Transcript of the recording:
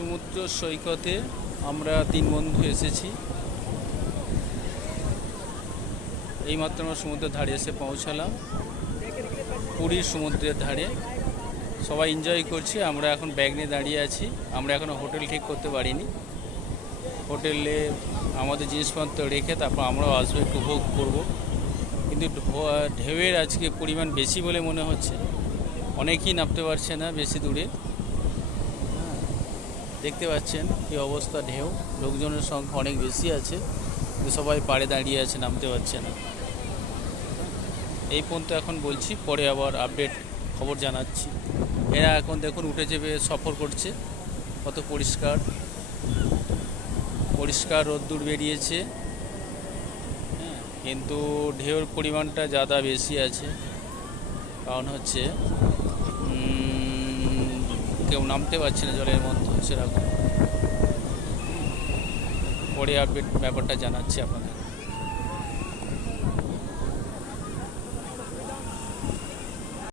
সমুদ্র সৈকতে আমরা 3 বন্ধু এসেছি। এইমাত্র আমরা সমুদ্রের ধারে এসে পৌঁছালাম, পুরীর সমুদ্রের ধারে। সবাই এনজয় করছি, আমরা এখন ব্যাগ নিয়ে দাঁড়িয়ে আছি। আমরা এখনও হোটেল ঠিক করতে পারিনি। হোটেলে আমাদের জিনিসপত্র রেখে তারপর আমরাও আসবো, একটু উপভোগ করবো। কিন্তু ঢেউয়ের আজকে পরিমাণ বেশি বলে মনে হচ্ছে, অনেকেই নামতে পারছে না বেশি দূরে। দেখতে পাচ্ছেন কি অবস্থা, ঢেউ, লোকজনের সংখ্যা অনেক বেশি আছে, কিন্তু সবাই পাড়ে দাঁড়িয়ে আছে, নামতে পারছে না। এই পর্যন্ত এখন বলছি, পরে আবার আপডেট খবর জানাচ্ছি। এরা এখন দেখুন উঠে চেপে সফর করছে, কত পরিষ্কার পরিষ্কার রোদ্দুর বেরিয়েছে। কিন্তু ঢেউর পরিমাণটা জাদা বেশি আছে, কারণ হচ্ছে কেউ নামতে পারছে না জলের মধ্যে সেরকম। পরে আপডেট ব্যাপারটা জানাচ্ছি আপনাদের।